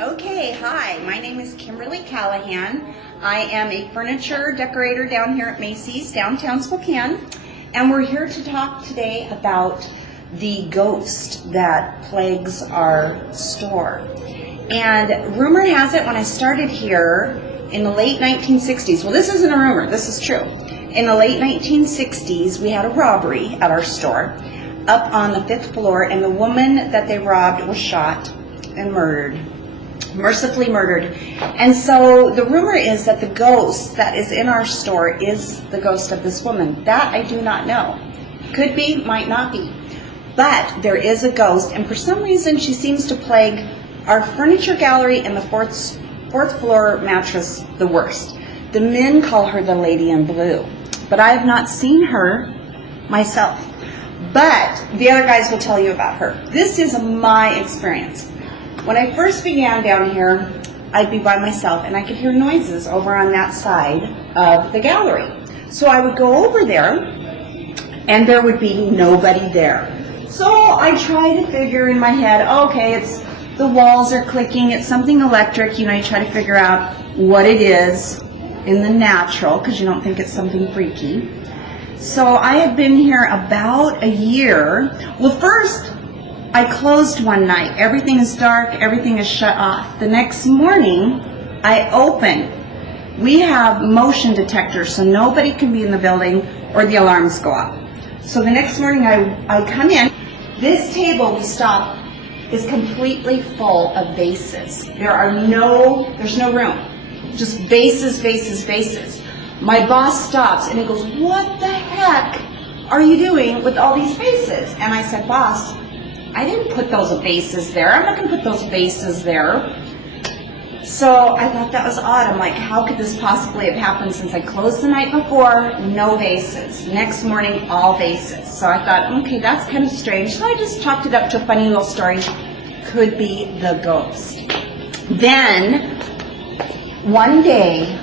Okay, hi, my name is Kimberly Callahan. I am a furniture decorator down here at Macy's, downtown Spokane, and we're here to talk today about the ghost that plagues our store. And rumor has it, when I started here in the late 1960s, well, this isn't a rumor, this is true. In the late 1960s, we had a robbery at our store up on the 5th floor, and the woman that they robbed was shot and murdered. Mercifully murdered. And so the rumor is that the ghost that is in our store is the ghost of this woman. That I do not know. Could be, might not be. But there is a ghost, and for some reason she seems to plague our furniture gallery and the fourth floor mattress the worst. The men call her the Lady in Blue, but I have not seen her myself. But the other guys will tell you about her. This is my experience. When I first began down here, I'd be by myself and I could hear noises over on that side of the gallery. So I would go over there and there would be nobody there. So I try to figure in my head, okay, it's the walls are clicking, it's something electric, you try to figure out what it is in the natural because you don't think it's something freaky. So I had been here about a year. Well, first, I closed one night. Everything is dark. Everything is shut off. The next morning, I open. We have motion detectors, so nobody can be in the building or the alarms go off. So the next morning, I come in. This table we stop is completely full of vases. There's no room. Just vases, vases, vases. My boss stops and he goes, "What the heck are you doing with all these vases?" And I said, "Boss, I didn't put those vases there. I'm not going to put those vases there." So I thought that was odd. I'm like, how could this possibly have happened since I closed the night before? No vases. Next morning, all vases. So I thought, okay, that's kind of strange. So I just chalked it up to a funny little story. Could be the ghost. Then, one day,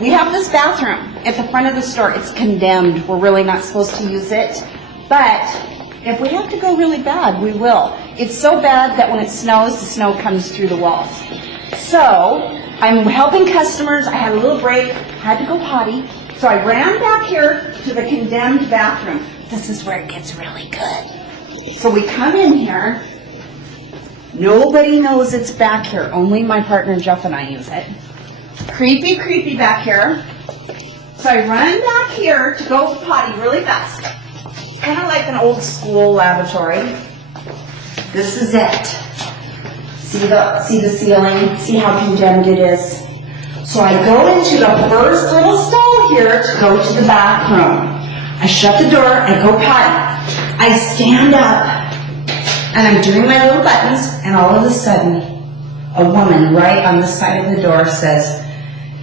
we have this bathroom at the front of the store. It's condemned. We're really not supposed to use it. But if we have to go really bad, we will. It's so bad that when it snows, the snow comes through the walls. So I'm helping customers. I had a little break, had to go potty. So I ran back here to the condemned bathroom. This is where it gets really good. So we come in here. Nobody knows it's back here. Only my partner Jeff and I use it. Creepy, creepy back here. So I run back here to go potty really fast. Kind of like an old school lavatory. This is it. See the ceiling? See how condemned it is? So I go into the first little stall here to go to the bathroom. I shut the door, I go potty. I stand up, and I'm doing my little buttons, and all of a sudden, a woman right on the side of the door says,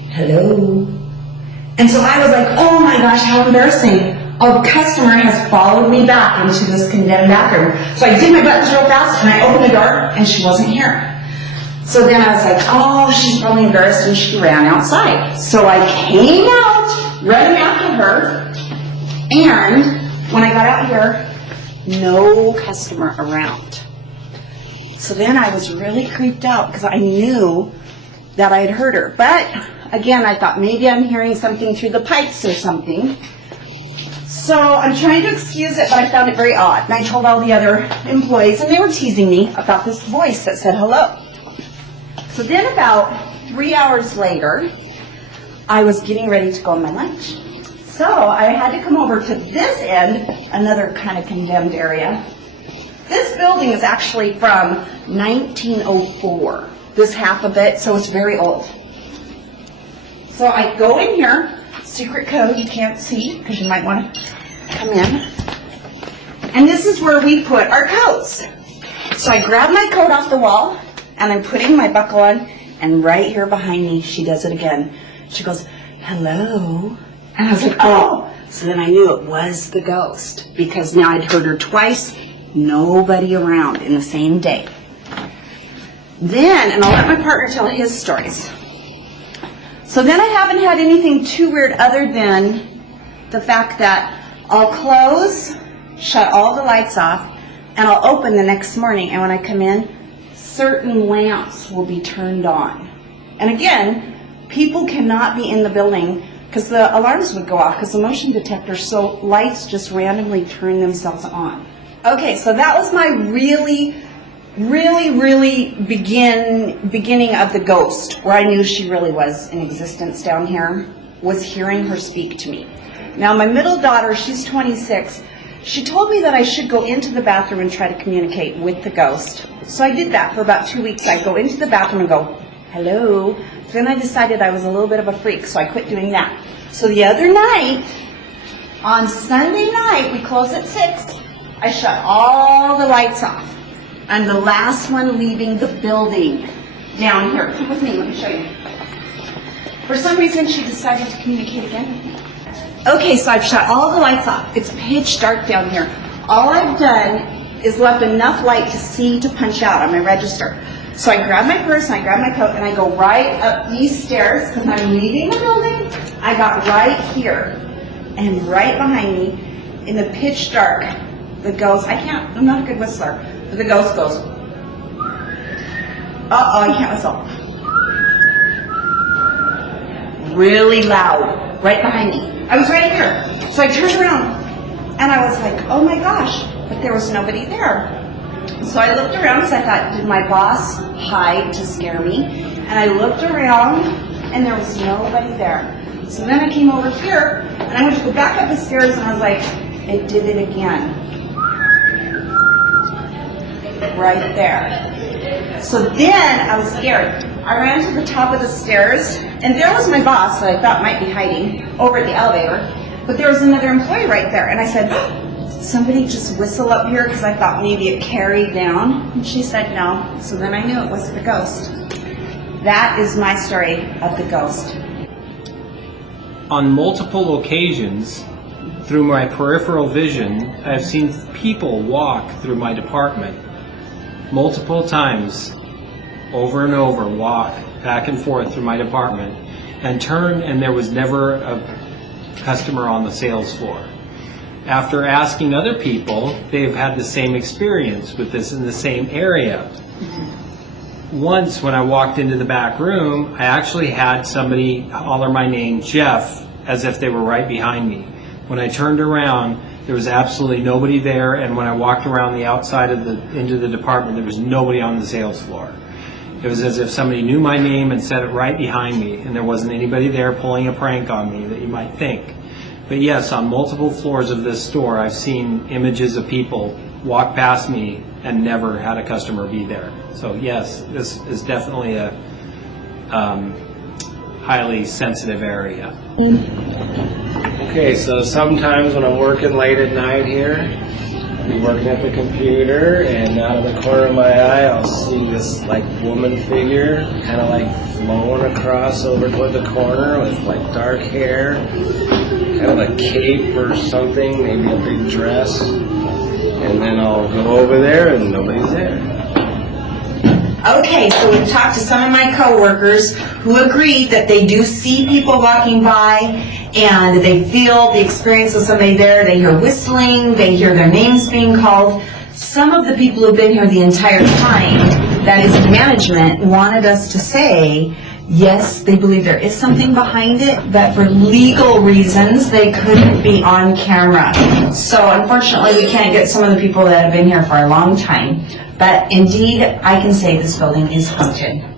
"Hello." And so I was like, oh my gosh, how embarrassing. A customer has followed me back into this condemned bathroom. So I did my buttons real fast, and I opened the door, and she wasn't here. So then I was like, oh, she's probably embarrassed, and she ran outside. So I came out, running after her, and when I got out here, no customer around. So then I was really creeped out, because I knew that I had heard her. But, again, I thought maybe I'm hearing something through the pipes or something. So I'm trying to excuse it, but I found it very odd. And I told all the other employees, and they were teasing me about this voice that said hello. So then about 3 hours later, I was getting ready to go on my lunch. So I had to come over to this end, another kind of condemned area. This building is actually from 1904, this half of it, so it's very old. So I go in here. Secret code you can't see because you might want to come in. And this is where we put our coats. So I grab my coat off the wall and I'm putting my buckle on, and right here behind me she does it again. She goes, "Hello." And I was like, oh. So then I knew it was the ghost because now I'd heard her twice, nobody around in the same day. Then, and I'll let my partner tell his stories. So then I haven't had anything too weird other than the fact that I'll close, shut all the lights off, and I'll open the next morning, and when I come in, certain lamps will be turned on. And again, people cannot be in the building because the alarms would go off because the motion detector, so lights just randomly turn themselves on. Okay, so that was my really beginning of the ghost, where I knew she really was in existence down here, was hearing her speak to me. Now my middle daughter, she's 26, she told me that I should go into the bathroom and try to communicate with the ghost. So I did that for about 2 weeks. I'd go into the bathroom and go, hello. Then I decided I was a little bit of a freak, so I quit doing that. So the other night, on Sunday night, we close at 6, I shut all the lights off. I'm the last one leaving the building down here. Come with me, let me show you. For some reason, she decided to communicate again with me. Okay, so I've shut all the lights off. It's pitch dark down here. All I've done is left enough light to see to punch out on my register. So I grab my purse and I grab my coat and I go right up these stairs because I'm leaving the building. I got right here, and right behind me in the pitch dark, the ghost, I'm not a good whistler, but the ghost goes, uh-oh, I can't whistle. Really loud, right behind me. I was right here. So I turned around and I was like, oh my gosh, but there was nobody there. So I looked around because I thought, did my boss hide to scare me? And I looked around and there was nobody there. So then I came over here and I went to go back up the stairs and I was like, it did it again. Right there. So then I was scared. I ran to the top of the stairs, and there was my boss that I thought might be hiding over at the elevator, but there was another employee right there, and I said, did somebody just whistle up here because I thought maybe it carried down? And she said no, so then I knew it was the ghost. That is my story of the ghost. On multiple occasions, through my peripheral vision, I've seen people walk through my department. Multiple times, over and over, walk back and forth through my department and turn, and there was never a customer on the sales floor. After asking other people, they've had the same experience with this in the same area. Once when I walked into the back room, I actually had somebody holler my name, Jeff, as if they were right behind me. When I turned around, there was absolutely nobody there, and when I walked around the outside of into the department, there was nobody on the sales floor. It was as if somebody knew my name and said it right behind me, and there wasn't anybody there pulling a prank on me that you might think. But yes, on multiple floors of this store, I've seen images of people walk past me and never had a customer be there. So yes, this is definitely a highly sensitive area. Okay, so sometimes when I'm working late at night here, I'm working at the computer, and out of the corner of my eye, I'll see this like woman figure, kind of like flowing across over toward the corner with like dark hair, kind of a cape or something, maybe a big dress, and then I'll go over there and nobody's there. Okay, so we've talked to some of my coworkers who agreed that they do see people walking by and they feel the experience of somebody there. They hear whistling, they hear their names being called. Some of the people who've been here the entire time, that is management, wanted us to say, yes, they believe there is something behind it, but for legal reasons, they couldn't be on camera. So unfortunately, we can't get some of the people that have been here for a long time. But indeed, I can say this building is haunted.